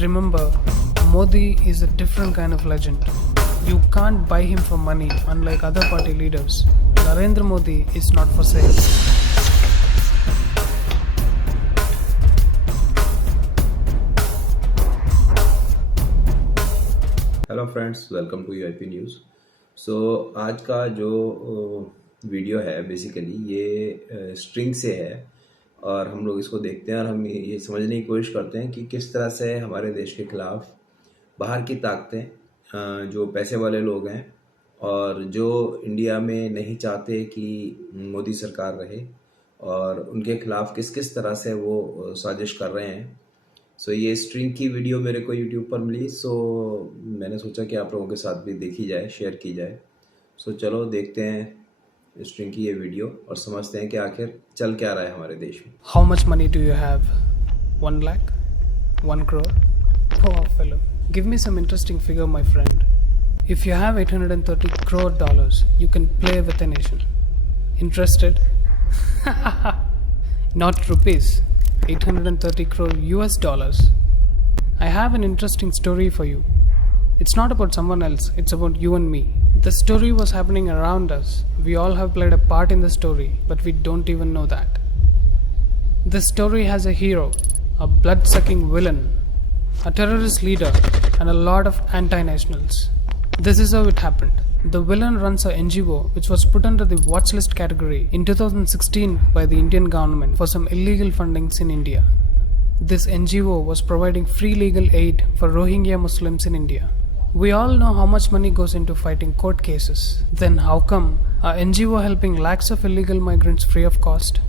Remember, Modi is a different kind of legend. You can't buy him for money, unlike other party leaders. Narendra Modi is not for sale. Hello friends, welcome to UIP news. So आज का जो video है basically ये string से है और हम लोग इसको देखते हैं और हम ये समझने की कोशिश करते हैं कि किस तरह से हमारे देश के खिलाफ बाहर की ताकतें जो पैसे वाले लोग हैं और जो इंडिया में नहीं चाहते कि मोदी सरकार रहे और उनके खिलाफ किस किस तरह से वो साजिश कर रहे हैं। सो ये स्ट्रिंग की वीडियो मेरे को यूट्यूब पर मिली, सो मैंने सोचा कि आप लोगों के साथ भी देखी जाए, शेयर की जाए। सो चलो देखते हैं स्ट्रिंग की ये वीडियो और समझते हैं कि आखिर चल क्या रहा है हमारे देश में। How much money do you have? 1 lakh? 1 crore? Oh, fellow. Give me some interesting figure, my friend. If you have $830 crore, you can play with a nation. Interested? Not rupees. 830 crore US dollars. I have an interesting story for you. It's not about someone else, it's about you and me. The story was happening around us. We all have played a part in the story, but we don't even know that. This story has a hero, a blood-sucking villain, a terrorist leader, and a lot of anti-nationals. This is how it happened. The villain runs a NGO which was put under the watch list category in 2016 by the Indian government for some illegal fundings in India. This NGO was providing free legal aid for Rohingya Muslims in India. We all know how much money goes into fighting court cases. Then how come a NGO helping lakhs of illegal migrants free of cost?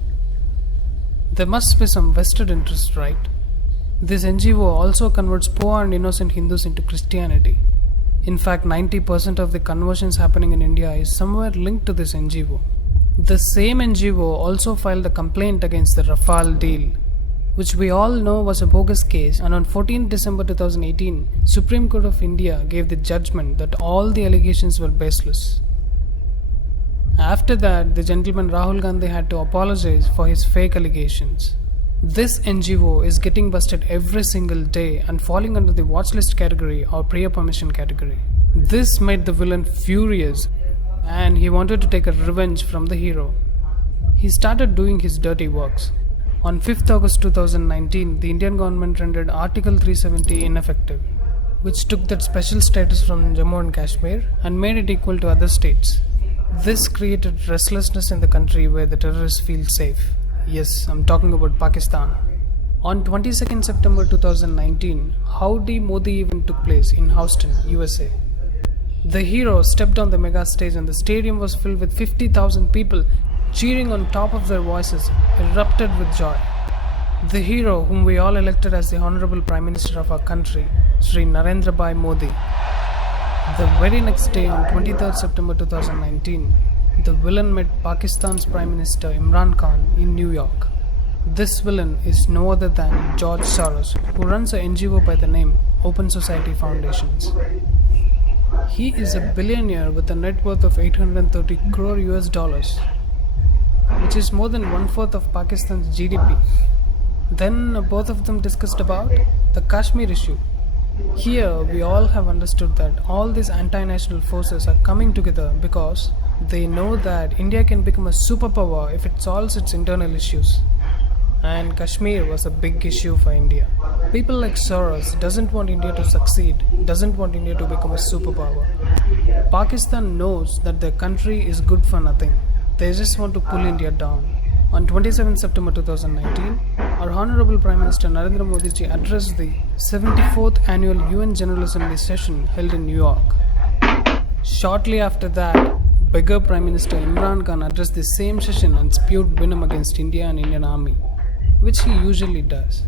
There must be some vested interest, right? This NGO also converts poor and innocent Hindus into Christianity. In fact, 90% of the conversions happening in India is somewhere linked to this NGO. The same NGO also filed a complaint against the Rafale deal, which we all know was a bogus case, and on 14 December 2018, Supreme Court of India gave the judgment that all the allegations were baseless. After that, the gentleman Rahul Gandhi had to apologize for his fake allegations. This NGO is getting busted every single day and falling under the watch list category or prior permission category. This made the villain furious and he wanted to take a revenge from the hero. He started doing his dirty works. On 5th August 2019, the Indian government rendered Article 370 ineffective, which took that special status from Jammu and Kashmir and made it equal to other states. This created restlessness in the country where the terrorists feel safe. Yes, I'm talking about Pakistan. On 22nd September 2019, Howdy Modi event took place in Houston, USA. The hero stepped on the mega stage and the stadium was filled with 50,000 people cheering on top of their voices, erupted with joy. The hero whom we all elected as the Honorable Prime Minister of our country, Sri Narendra Modi. The very next day on 23rd September 2019, the villain met Pakistan's Prime Minister Imran Khan in New York. This villain is no other than George Soros, who runs an NGO by the name Open Society Foundations. He is a billionaire with a net worth of 830 crore US dollars, which is more than 1/4 of Pakistan's GDP. Then both of them discussed about the Kashmir issue. Here we all have understood that all these anti-national forces are coming together because they know that India can become a superpower if it solves its internal issues. And Kashmir was a big issue for India. People like Soros doesn't want India to succeed, doesn't want India to become a superpower. Pakistan knows that their country is good for nothing. They just want to pull India down. On 27 September 2019, our Honorable Prime Minister Narendra Modi ji addressed the 74th Annual UN General Assembly session held in New York. Shortly after that, bigger Prime Minister Imran Khan addressed the same session and spewed venom against India and Indian Army, which he usually does.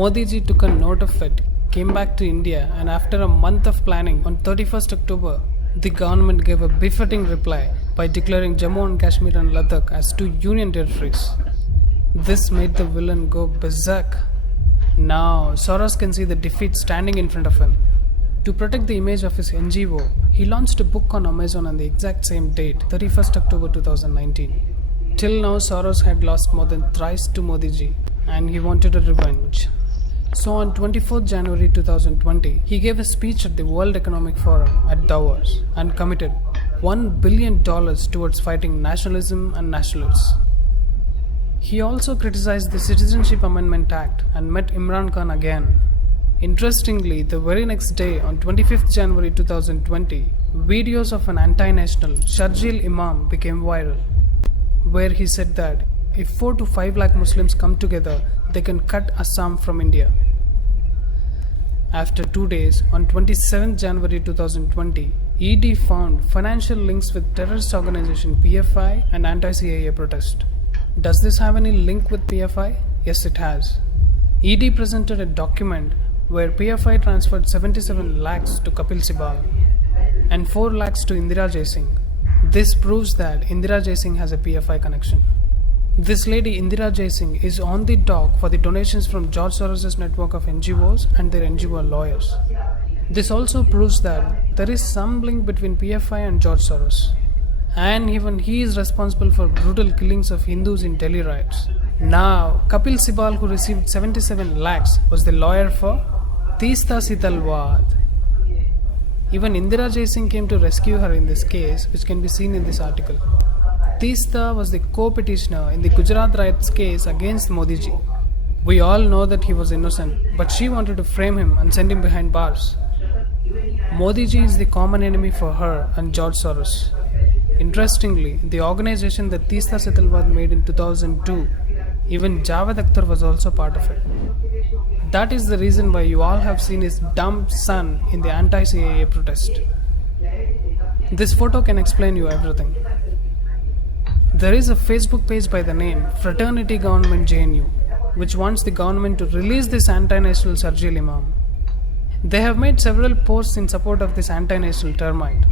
Modi ji took a note of it, came back to India, and after a month of planning, on 31st October, the government gave a befitting reply by declaring Jammu and Kashmir and Ladakh as 2 union territories. This made the villain go berserk. Now, Soros can see the defeat standing in front of him. To protect the image of his NGO, he launched a book on Amazon on the exact same date, 31st October 2019. Till now, Soros had lost more than thrice to Modi ji, and he wanted a revenge. So on 24th January 2020, he gave a speech at the World Economic Forum at Davos and committed $1 billion towards fighting nationalism and nationalists. He also criticized the Citizenship Amendment Act and met Imran Khan again. Interestingly, the very next day, on 25th January 2020, videos of an anti-national Sharjeel Imam became viral, where he said that if 4 to 5 lakh Muslims come together, they can cut Assam from India. After 2 days, on 27th January 2020, ED found financial links with terrorist organization PFI and anti-CAA protest. Does this have any link with PFI? Yes, it has. ED presented a document where PFI transferred 77 lakhs to Kapil Sibal and 4 lakhs to Indira Jaising. This proves that Indira Jaising has a PFI connection. This lady Indira Jaising is on the dock for the donations from George Soros' network of NGOs and their NGO lawyers. This also proves that there is some link between PFI and George Soros. And even he is responsible for brutal killings of Hindus in Delhi riots. Now, Kapil Sibal, who received 77 lakhs, was the lawyer for Teesta Sitalwad. Even Indira Jaising came to rescue her in this case, which can be seen in this article. Teesta was the co-petitioner in the Gujarat riots case against Modi ji. We all know that he was innocent, but she wanted to frame him and send him behind bars. Modi ji is the common enemy for her and George Soros. Interestingly, the organization that Teesta Sitalwad made in 2002, even Javed Akhtar was also part of it. That is the reason why you all have seen his dumb son in the anti-CAA protest. This photo can explain you everything. There is a Facebook page by the name Fraternity Government JNU, which wants the government to release this anti-national Sharjeel Imam. They have made several posts in support of this anti-national termite.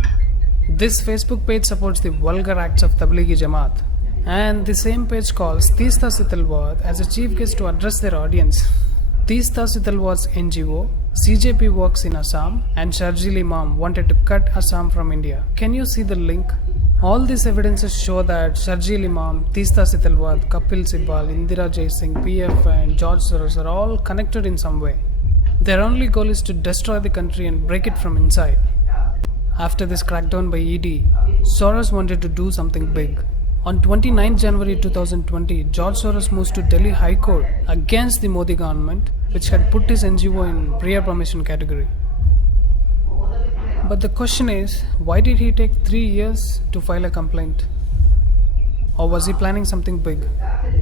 This Facebook page supports the vulgar acts of Tablighi Jamaat, and the same page calls Teesta Sitalwad as a chief guest to address their audience. Teesta Sitalwad's NGO, CJP works in Assam, and Sharjeel Imam wanted to cut Assam from India. Can you see the link? All these evidences show that Sharjeel Imam, Teesta Sitalwad, Kapil Sibal, Indira Jaising, PFI and George Soros are all connected in some way. Their only goal is to destroy the country and break it from inside. After this crackdown by ED, Soros wanted to do something big. On 29 January 2020, George Soros moves to Delhi High Court against the Modi government, which had put his NGO in prior permission category. But the question is, why did he take 3 years to file a complaint? Or was he planning something big?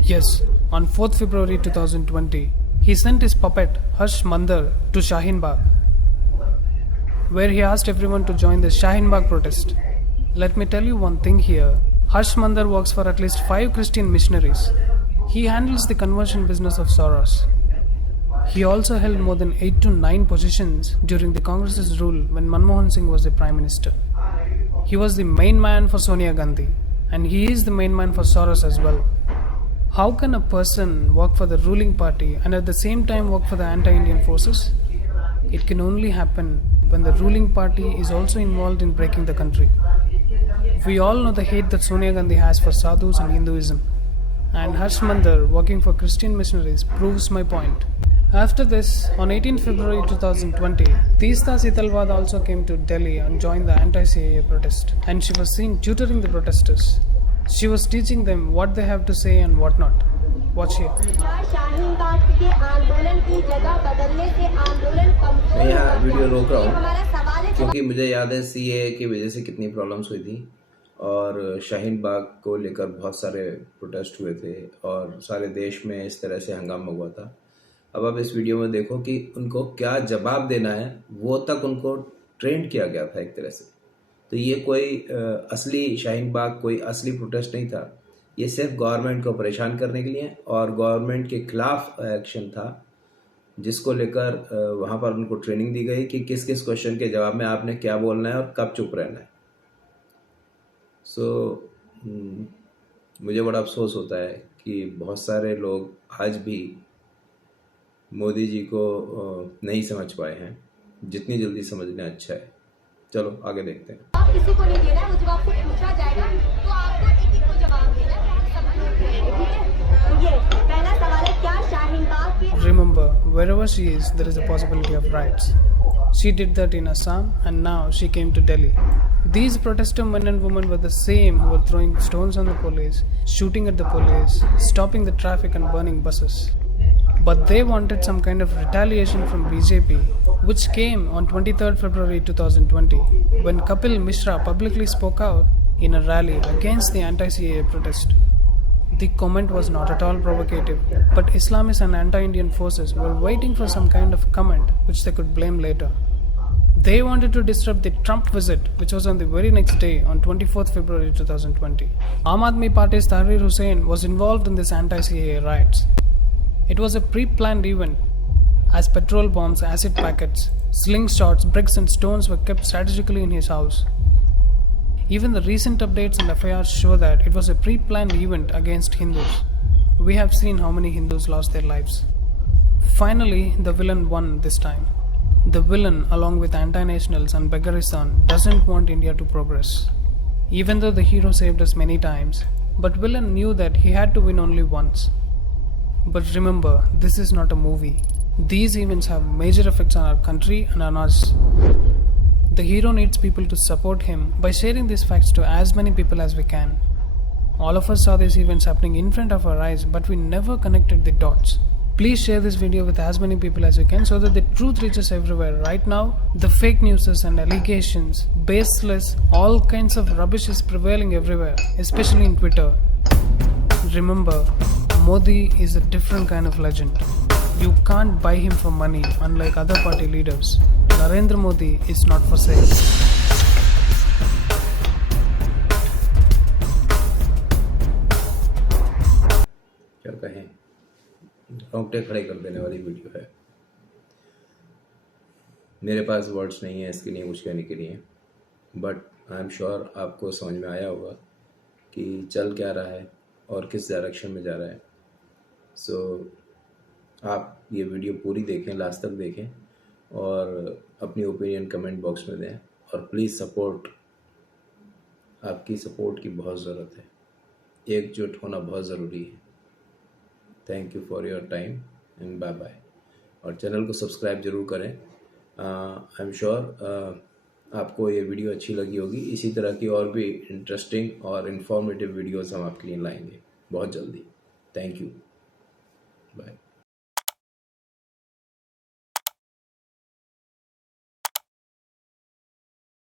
Yes, on 4th February 2020, he sent his puppet Harsh Mandar to Shaheen Bagh, where he asked everyone to join the Shaheen Bagh protest. Let me tell you one thing here. Harsh Mandar works for at least 5 Christian missionaries. He handles the conversion business of Soros. He also held more than 8 to 9 positions during the Congress's rule when Manmohan Singh was the Prime Minister. He was the main man for Sonia Gandhi, and he is the main man for Soros as well. How can a person work for the ruling party and at the same time work for the anti-Indian forces? It can only happen when the ruling party is also involved in breaking the country. We all know the hate that Sonia Gandhi has for sadhus and Hinduism, and Harsh Mandar working for Christian missionaries proves my point. After this, on 18 February 2020, Teesta Sitalwad also came to Delhi and joined the anti-CAA protest, and she was seen tutoring the protesters. She was teaching them what they have to say and what not. Watch here. मैं यहाँ video रोक रहा हूँ क्योंकि मुझे याद है CA की वजह से कितनी प्रॉब्लम्स हुई थी और शाहीन बाग को लेकर बहुत सारे प्रोटेस्ट हुए थे और सारे देश में इस तरह से हंगामा हुआ था। अब आप इस वीडियो में देखो कि उनको क्या जवाब देना है, वो तक उनको ट्रेंड किया गया था एक तरह से। तो ये कोई असली शाहीन बाग कोई असली प्रोटेस्ट नहीं था, ये सिर्फ गवर्नमेंट को परेशान करने के लिए और गवर्नमेंट के खिलाफ एक्शन था, जिसको लेकर वहाँ पर उनको ट्रेनिंग दी गई कि किस किस क्वेश्चन के जवाब में आपने क्या बोलना है और कब चुप रहना है। मुझे बड़ा अफसोस होता है कि बहुत सारे लोग आज भी मोदी जी को नहीं समझ पाए हैं। जितनी जल्दी समझना अच्छा है। चलो आगे देखते हैं। आप किसी को नहीं देना है, वो जब आपसे पूछा जाएगा तो आपको एक एक को जवाब देना है। ठीक है, ये पहला सवाल है क्या शाहीन बाग के Remember, wherever she is, there is a possibility of riots. She did that in Assam and now she came to Delhi. These protester men and women were the same who were throwing stones on the police, shooting at the police, stopping the traffic and burning buses. But they wanted some kind of retaliation from BJP, which came on 23rd February 2020 when Kapil Mishra publicly spoke out in a rally against the anti-CAA protest. The comment was not at all provocative, but Islamist and anti-Indian forces were waiting for some kind of comment which they could blame later. They wanted to disrupt the Trump visit, which was on the very next day on 24th February 2020. Aam Aadmi Party's Tahrir Hussain was involved in this anti-CAA riots. It was a pre-planned event, as petrol bombs, acid packets, slingshots, bricks and stones were kept strategically in his house. Even the recent updates and FIRs show that it was a pre-planned event against Hindus. We have seen how many Hindus lost their lives. Finally, the villain won this time. The villain, along with anti-nationals and Begaristan, doesn't want India to progress. Even though the hero saved us many times, but villain knew that he had to win only once. But remember, this is not a movie. These events have major effects on our country and on us. The hero needs people to support him by sharing these facts to as many people as we can. All of us saw these events happening in front of our eyes, but we never connected the dots. Please share this video with as many people as you can so that the truth reaches everywhere. Right now, the fake news and allegations, baseless, all kinds of rubbish is prevailing everywhere, especially in Twitter. Remember, Modi is a different kind of legend. You can't buy him for money, unlike other party leaders. Narendra Modi is not for sale. क्या कहें, रोंगटे खड़े कर देने वाली video है। मेरे पास words नहीं है इसके लिए कुछ कहने के लिए, बट आई एम श्योर आपको समझ में आया होगा कि चल क्या रहा है और किस डायरेक्शन में जा रहा है। सो आप ये वीडियो पूरी देखें, लास्ट तक देखें और अपनी ओपिनियन कमेंट बॉक्स में दें और प्लीज़ सपोर्ट, आपकी सपोर्ट की बहुत ज़रूरत है, एकजुट होना बहुत ज़रूरी है। Thank you for your time and bye bye. और चैनल को सब्सक्राइब ज़रूर करें। आई एम श्योर आपको ये वीडियो अच्छी लगी होगी। इसी तरह की और भी इंटरेस्टिंग और इन्फॉर्मेटिव वीडियोस हम आपके लिए लाएंगे बहुत जल्दी। Thank you, bye.